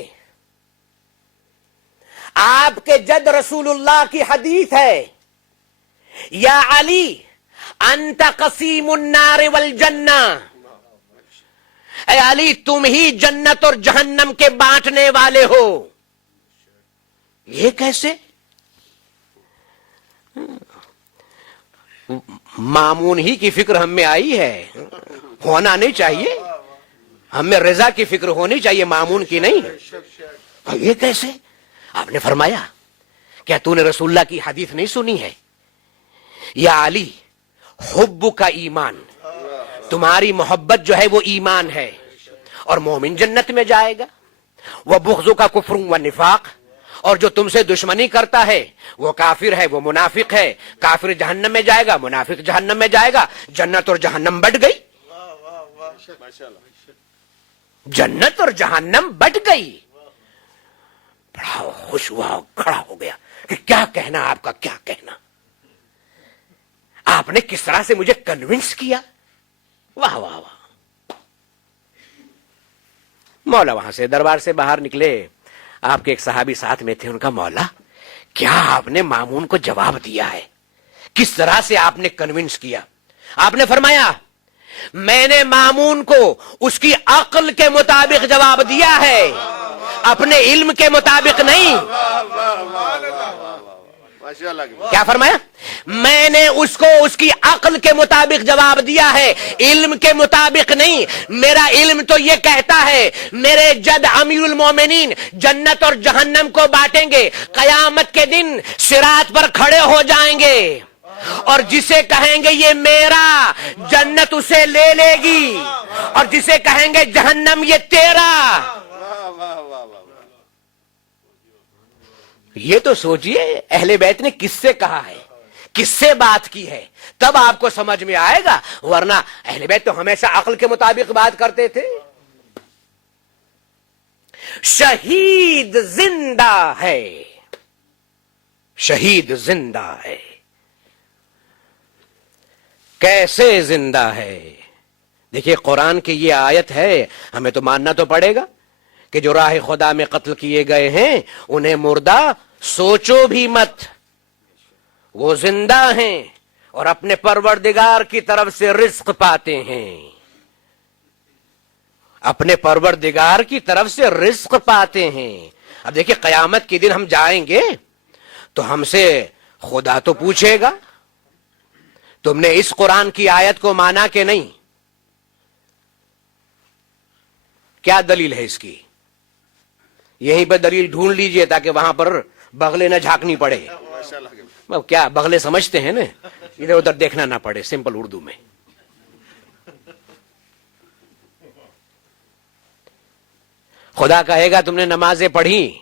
آپ کے جد رسول اللہ کی حدیث ہے یا علی انت قسیم النار والجنہ، اے علی تم ہی جنت اور جہنم کے بانٹنے والے ہو. یہ کیسے؟ مامون ہی کی فکر ہم میں آئی ہے، ہونا نہیں چاہیے، ہم میں رضا کی فکر ہونی چاہیے، مامون کی نہیں. یہ کیسے؟ آپ نے فرمایا کیا تو نے رسول اللہ کی حدیث نہیں سنی ہے؟ یا علی حب کا ایمان، تمہاری محبت جو ہے وہ ایمان ہے، اور مومن جنت میں جائے گا. وہ بغض کا کفر و نفاق، اور جو تم سے دشمنی کرتا ہے وہ کافر ہے، وہ منافق ہے. کافر جہنم میں جائے گا، منافق جہنم میں جائے گا. جنت اور جہنم بٹ گئی، جنت اور جہنم بٹ گئی. بڑا خوش ہوا، کھڑا ہو گیا کہ کیا کہنا، آپ کا کیا کہنا، آپ نے کس طرح سے مجھے کنونس کیا. واہ واہ واہ. مولا وہاں سے دربار سے باہر نکلے، آپ کے ایک صحابی ساتھ میں تھے. ان کا مولا کیا آپ نے مامون کو جواب دیا ہے، کس طرح سے آپ نے کنونس کیا؟ آپ نے فرمایا میں نے مامون کو اس کی عقل کے مطابق جواب دیا ہے، اپنے علم کے مطابق نہیں. کیا فرمایا؟ میں نے اس کو اس کی عقل کے مطابق جواب دیا ہے، علم کے مطابق نہیں. میرا علم تو یہ کہتا ہے میرے جد امیر المومنین جنت اور جہنم کو بانٹیں گے، قیامت کے دن صراط پر کھڑے ہو جائیں گے، اور جسے کہیں گے یہ میرا جنت اسے لے لے گی، اور جسے کہیں گے جہنم یہ تیرا. یہ تو سوچئے اہل بیت نے کس سے کہا ہے، کس سے بات کی ہے، تب آپ کو سمجھ میں آئے گا. ورنہ اہل بیت تو ہمیشہ عقل کے مطابق بات کرتے تھے. شہید زندہ ہے، شہید زندہ ہے. کیسے زندہ ہے؟ دیکھیے قرآن کی یہ آیت ہے، ہمیں تو ماننا تو پڑے گا کہ جو راہ خدا میں قتل کیے گئے ہیں انہیں مردہ سوچو بھی مت، وہ زندہ ہیں اور اپنے پروردگار کی طرف سے رزق پاتے ہیں، اپنے پروردگار کی طرف سے رزق پاتے ہیں. اب دیکھیے قیامت کے دن ہم جائیں گے تو ہم سے خدا تو پوچھے گا تم نے اس قرآن کی آیت کو مانا کہ نہیں؟ کیا دلیل ہے اس کی؟ یہیں پہ دلیل ڈھونڈ لیجئے تاکہ وہاں پر بغلے نہ جھانکنی پڑے. کیا بغلے سمجھتے ہیں نا، ادھر ادھر دیکھنا نہ پڑے، سمپل اردو میں. خدا کہے گا تم نے نمازیں پڑھی،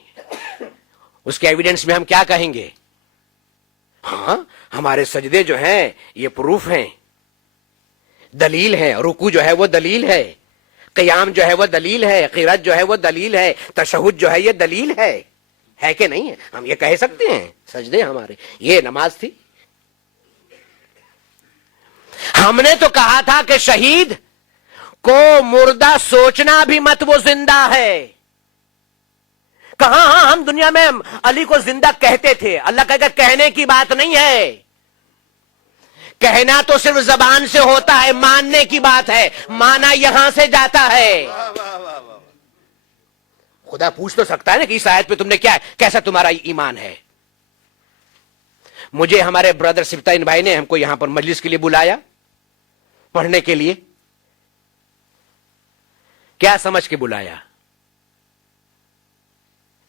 اس کے ایویڈنس میں ہم کیا کہیں گے؟ ہاں ہمارے سجدے جو ہیں یہ پروف ہیں، دلیل ہے. رکوع جو ہے وہ دلیل ہے، قیام جو ہے وہ دلیل ہے، قرات جو ہے وہ دلیل ہے، تشہد جو ہے یہ دلیل ہے کہ نہیں ہے؟ ہم یہ کہہ سکتے ہیں سجدے ہمارے، یہ نماز تھی. ہم نے تو کہا تھا کہ شہید کو مردہ سوچنا بھی مت، وہ زندہ ہے. کہاں؟ ہاں ہم دنیا میں علی کو زندہ کہتے تھے. اللہ کہے گا کہنے کی بات نہیں ہے، کہنا تو صرف زبان سے ہوتا ہے، ماننے کی بات ہے، مانا یہاں سے جاتا ہے. خدا پوچھ تو سکتا ہے نا کہ اس آیت پہ تم نے کیا، کیسا تمہارا ایمان ہے. مجھے ہمارے برادر سبتائن بھائی نے ہم کو یہاں پر مجلس کے لیے بلایا پڑھنے کے لیے. کیا سمجھ کے بلایا؟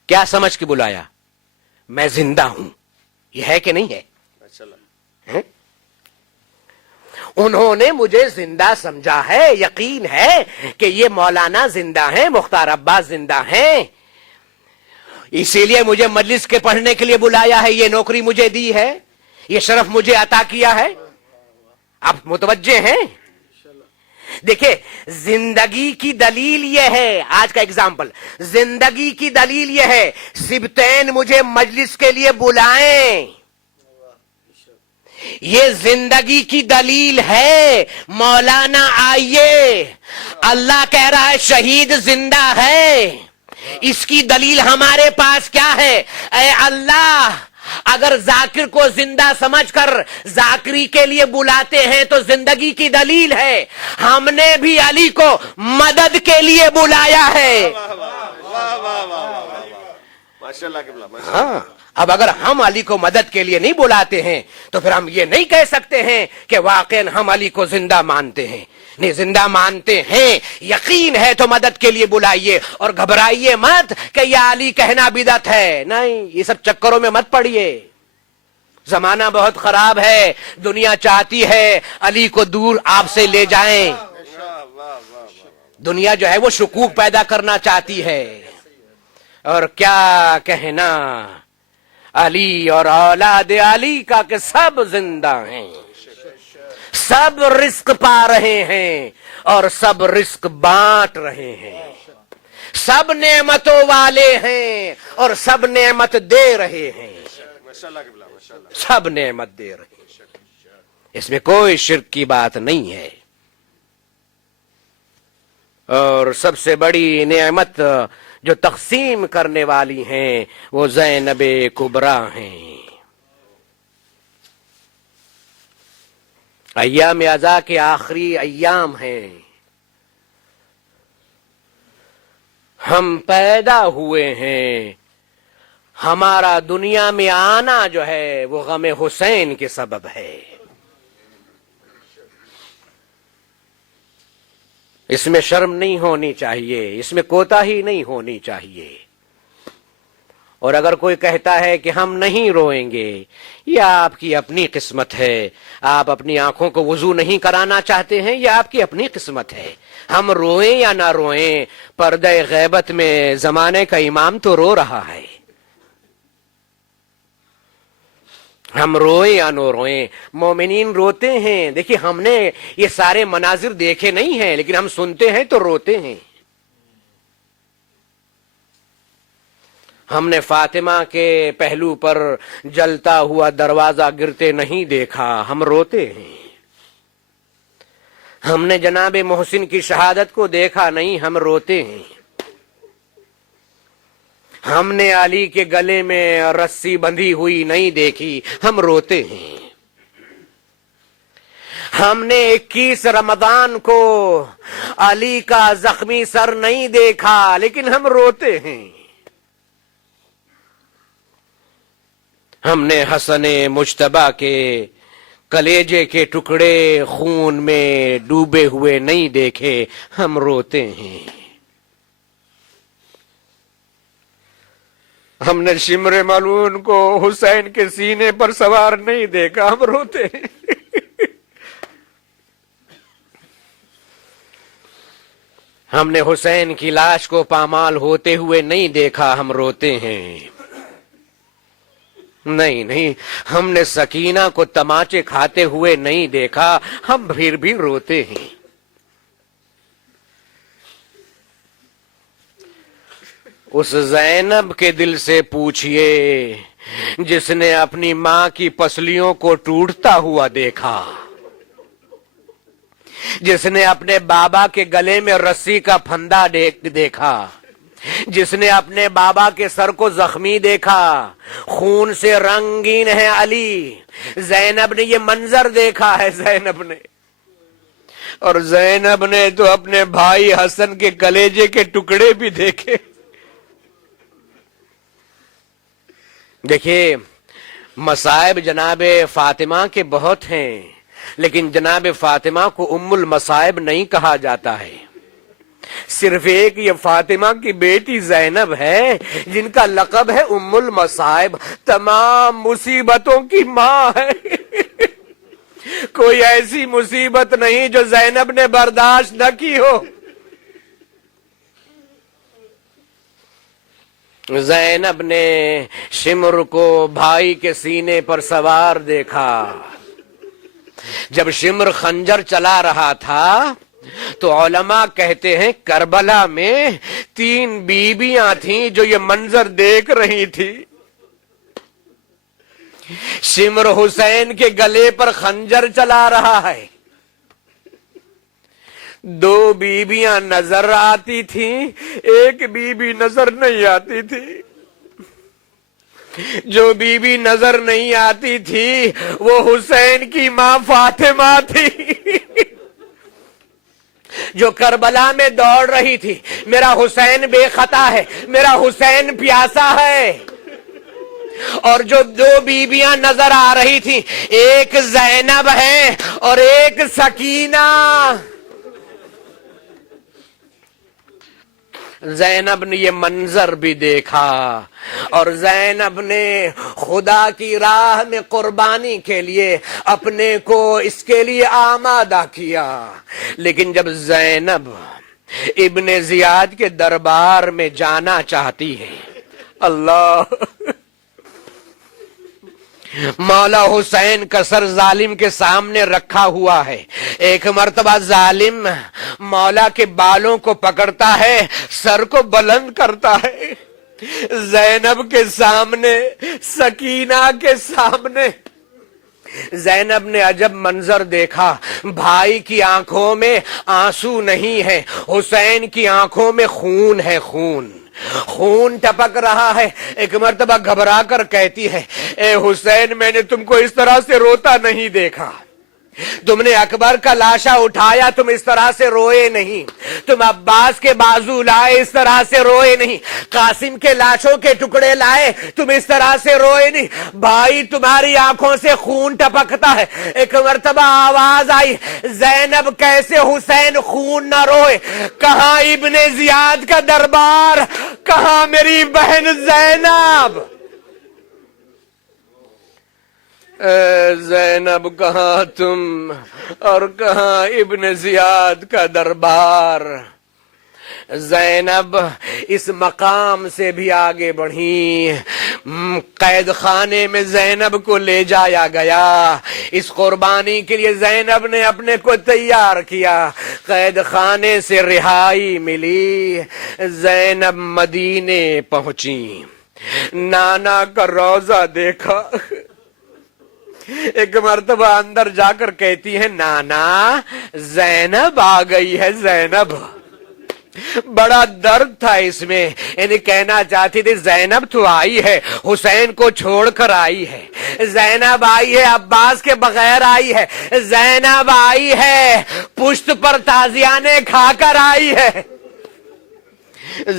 کیا سمجھ کے بلایا؟ میں زندہ ہوں، یہ ہے کہ نہیں ہے؟ انہوں نے مجھے زندہ سمجھا ہے، یقین ہے کہ یہ مولانا زندہ ہیں، مختار عباس زندہ ہیں، اسی لیے مجھے مجلس کے پڑھنے کے لیے بلایا ہے، یہ نوکری مجھے دی ہے، یہ شرف مجھے عطا کیا ہے. آپ متوجہ ہیں؟ دیکھیں زندگی کی دلیل یہ ہے، آج کا اگزامپل، زندگی کی دلیل یہ ہے سبتین مجھے مجلس کے لیے بلائیں، یہ زندگی کی دلیل ہے، مولانا آئیے، اللہ کہہ رہا ہے شہید زندہ ہے، اس کی دلیل ہمارے پاس کیا ہے؟ اے اللہ اگر ذاکر کو زندہ سمجھ کر ذاکری کے لیے بلاتے ہیں تو زندگی کی دلیل ہے، ہم نے بھی علی کو مدد کے لیے بلایا ہے۔ ہاں، اب اگر ہم علی کو مدد کے لیے نہیں بلاتے ہیں تو پھر ہم یہ نہیں کہہ سکتے ہیں کہ واقعاً ہم علی کو زندہ مانتے ہیں۔ نہیں، زندہ مانتے ہیں، یقین ہے تو مدد کے لیے بلائیے اور گھبرائیے مت کہ یہ علی کہنا بدعت ہے، نہیں، یہ سب چکروں میں مت پڑیے۔ زمانہ بہت خراب ہے، دنیا چاہتی ہے علی کو دور آپ سے لے جائیں، دنیا جو ہے وہ شکوک پیدا کرنا چاہتی ہے۔ اور کیا کہنا علی اور اولاد علی کا کہ سب زندہ ہیں، سب رزق پا رہے ہیں اور سب رزق بانٹ رہے ہیں، سب نعمتوں والے ہیں اور سب نعمت دے رہے ہیں، سب نعمت دے رہے ہیں، اس میں کوئی شرک کی بات نہیں ہے۔ اور سب سے بڑی نعمت جو تقسیم کرنے والی ہیں وہ زینب کبریٰ ہیں۔ ایام عزا کے آخری ایام ہیں، ہم پیدا ہوئے ہیں، ہمارا دنیا میں آنا جو ہے وہ غم حسین کے سبب ہے، اس میں شرم نہیں ہونی چاہیے، اس میں کوتاہی نہیں ہونی چاہیے۔ اور اگر کوئی کہتا ہے کہ ہم نہیں روئیں گے، یہ آپ کی اپنی قسمت ہے، آپ اپنی آنکھوں کو وضو نہیں کرانا چاہتے ہیں، یہ آپ کی اپنی قسمت ہے، ہم روئیں یا نہ روئیں، پردہ غیبت میں زمانے کا امام تو رو رہا ہے، ہم روئیں یا نہ روئیں، مومنین روتے ہیں۔ دیکھیے ہم نے یہ سارے مناظر دیکھے نہیں ہیں لیکن ہم سنتے ہیں تو روتے ہیں۔ ہم نے فاطمہ کے پہلو پر جلتا ہوا دروازہ گرتے نہیں دیکھا، ہم روتے ہیں۔ ہم نے جناب محسن کی شہادت کو دیکھا نہیں، ہم روتے ہیں۔ ہم نے علی کے گلے میں رسی بندھی ہوئی نہیں دیکھی، ہم روتے ہیں۔ ہم نے 21 رمضان کو علی کا زخمی سر نہیں دیکھا لیکن ہم روتے ہیں۔ ہم نے حسن مجتبیٰ کے کلیجے کے ٹکڑے خون میں ڈوبے ہوئے نہیں دیکھے، ہم روتے ہیں۔ ہم نے شمر ملعون کو حسین کے سینے پر سوار نہیں دیکھا، ہم روتے ہیں۔ ہم نے حسین کی لاش کو پامال ہوتے ہوئے نہیں دیکھا، ہم روتے ہیں۔ نہیں، ہم نے سکینہ کو تماچے کھاتے ہوئے نہیں دیکھا، ہم پھر بھی روتے ہیں۔ اس زینب کے دل سے پوچھئے جس نے اپنی ماں کی پسلیوں کو ٹوٹتا ہوا دیکھا، جس نے اپنے بابا کے گلے میں رسی کا پھندا دیکھا، جس نے اپنے بابا کے سر کو زخمی دیکھا، خون سے رنگین ہے علی، زینب نے یہ منظر دیکھا ہے، زینب نے، اور زینب نے تو اپنے بھائی حسن کے کلیجے کے ٹکڑے بھی دیکھے۔ دیکھیے مصائب جناب فاطمہ کے بہت ہیں لیکن جناب فاطمہ کو ام المصائب نہیں کہا جاتا ہے، صرف ایک یہ فاطمہ کی بیٹی زینب ہے جن کا لقب ہے ام المصائب، تمام مصیبتوں کی ماں ہے۔ کوئی ایسی مصیبت نہیں جو زینب نے برداشت نہ کی ہو۔ زینب نے شمر کو بھائی کے سینے پر سوار دیکھا، جب شمر خنجر چلا رہا تھا تو علماء کہتے ہیں کربلا میں 3 بیویاں تھیں جو یہ منظر دیکھ رہی تھی. شمر حسین کے گلے پر خنجر چلا رہا ہے. 2 بیویاں نظر آتی تھیں، ایک بیوی نظر نہیں آتی تھی. جو بیوی نظر نہیں آتی تھی وہ حسین کی ماں فاطمہ تھی جو کربلا میں دوڑ رہی تھی. میرا حسین بے خطا ہے، میرا حسین پیاسا ہے. اور جو 2 بیویاں نظر آ رہی تھی، ایک زینب ہے اور ایک سکینہ. زینب نے یہ منظر بھی دیکھا اور زینب نے خدا کی راہ میں قربانی کے لیے اپنے کو اس کے لیے آمادہ کیا. لیکن جب زینب ابن زیاد کے دربار میں جانا چاہتی ہے، اللہ، مولا حسین کا سر ظالم کے سامنے رکھا ہوا ہے. ایک مرتبہ ظالم مولا کے بالوں کو پکڑتا ہے، سر کو بلند کرتا ہے. زینب کے سامنے، سکینہ کے سامنے زینب نے عجب منظر دیکھا. بھائی کی آنکھوں میں آنسو نہیں ہے، حسین کی آنکھوں میں خون ہے، خون ٹپک رہا ہے. ایک مرتبہ گھبرا کر کہتی ہے، اے حسین، میں نے تم کو اس طرح سے روتا نہیں دیکھا. تم نے اکبر کا لاشا اٹھایا، تم اس طرح سے روئے نہیں. تم عباس کے بازو لائے، اس طرح سے روئے نہیں. قاسم کے لاشوں کے ٹکڑے لائے، تم اس طرح سے روئے نہیں. بھائی، تمہاری آنکھوں سے خون ٹپکتا ہے. ایک مرتبہ آواز آئی، زینب، کیسے حسین خون نہ روئے؟ کہاں ابن زیاد کا دربار؟ کہاں میری بہن زینب؟ زینب، کہاں تم اور کہاں ابن زیاد کا دربار؟ زینب اس مقام سے بھی آگے بڑھی. قید خانے میں زینب کو لے جایا گیا. اس قربانی کے لیے زینب نے اپنے کو تیار کیا. قید خانے سے رہائی ملی. زینب مدینے پہنچی، نانا کا روضہ دیکھا. ایک مرتبہ اندر جا کر کہتی ہے، نانا، زینب آ گئی ہے. زینب، بڑا درد تھا اس میں. یعنی کہنا چاہتی تھی زینب تو آئی ہے، حسین کو چھوڑ کر آئی ہے. زینب آئی ہے، عباس کے بغیر آئی ہے. زینب آئی ہے، پشت پر تازیانے کھا کر آئی ہے.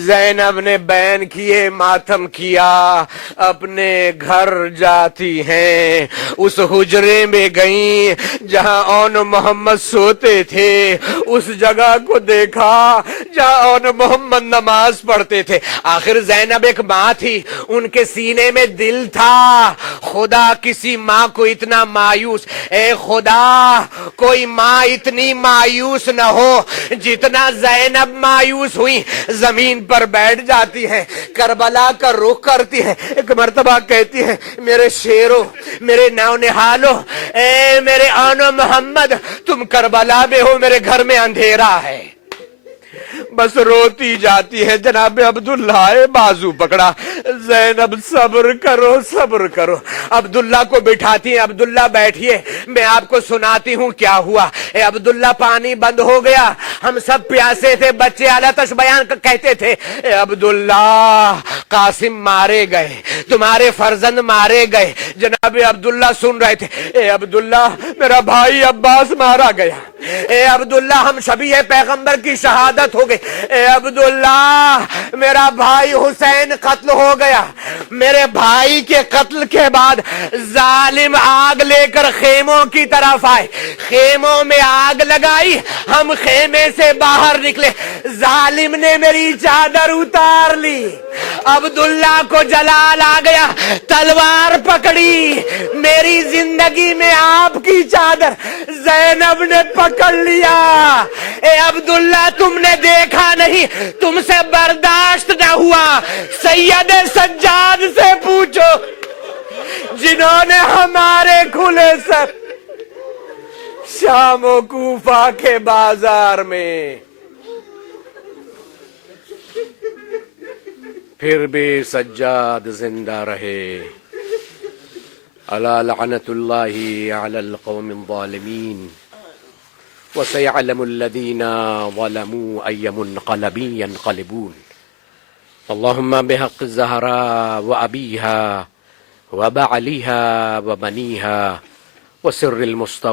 زینب نے بین کیے، ماتم کیا، اپنے گھر جاتی ہیں. اس حجرے میں گئیں جہاں اون محمد سوتے تھے. اس جگہ کو دیکھا جہاں اون محمد نماز پڑھتے تھے. آخر زینب ایک ماں تھی، ان کے سینے میں دل تھا. خدا کسی ماں کو اتنا مایوس، اے خدا کوئی ماں اتنی مایوس نہ ہو جتنا زینب مایوس ہوئی. زمین پر بیٹھ جاتی ہے، کربلا کا رخ کرتی ہے. ایک مرتبہ کہتی ہے، میرے شیرو، میرے نونہالو، اے میرے آنو محمد، تم کربلا میں ہو، میرے گھر میں اندھیرا ہے. بس روتی جاتی ہے. جناب عبداللہ بازو پکڑا، زینب صبر کرو، صبر کرو. عبداللہ کو بٹھاتی ہیں، عبداللہ بیٹھیے، میں آپ کو سناتی ہوں کیا ہوا. اے عبداللہ، پانی بند ہو گیا، ہم سب پیاسے تھے. بچے اعلیٰ تش بیان کہتے تھے، اے عبداللہ، قاسم مارے گئے، تمہارے فرزند مارے گئے. جناب عبداللہ سن رہے تھے، اے عبداللہ، میرا بھائی عباس مارا گیا. اے عبداللہ، ہم شبیہ پیغمبر کی شہادت ہو گئی. اے عبداللہ، میرا بھائی حسین قتل ہو گیا. میرے بھائی کے قتل کے بعد ظالم آگ لے کر خیموں کی طرف آئے، خیموں میں آگ لگائی، ہم خیمے سے باہر نکلے، ظالم نے میری چادر اتار لی. عبداللہ کو جلال آ گیا، تلوار پکڑی، میری زندگی میں آپ کی چادر زینب نے پکڑ لیا. اے عبداللہ، تم نے دیکھا نہیں، تم سے برداشت نہ ہوا. سید سجاد سے پوچھو، جنہوں نے ہمارے کھلے سر شام و کوفہ کے بازار میں، پھر بھی سجاد زندہ رہے۔ الا لعنت اللہ علی القوم الظالمین وسيعلم الذين ظلموا أي منقلب ينقلبون۔ اللهم بحق الزهراء وأبيها وبعلها وبنيها وسر المستودع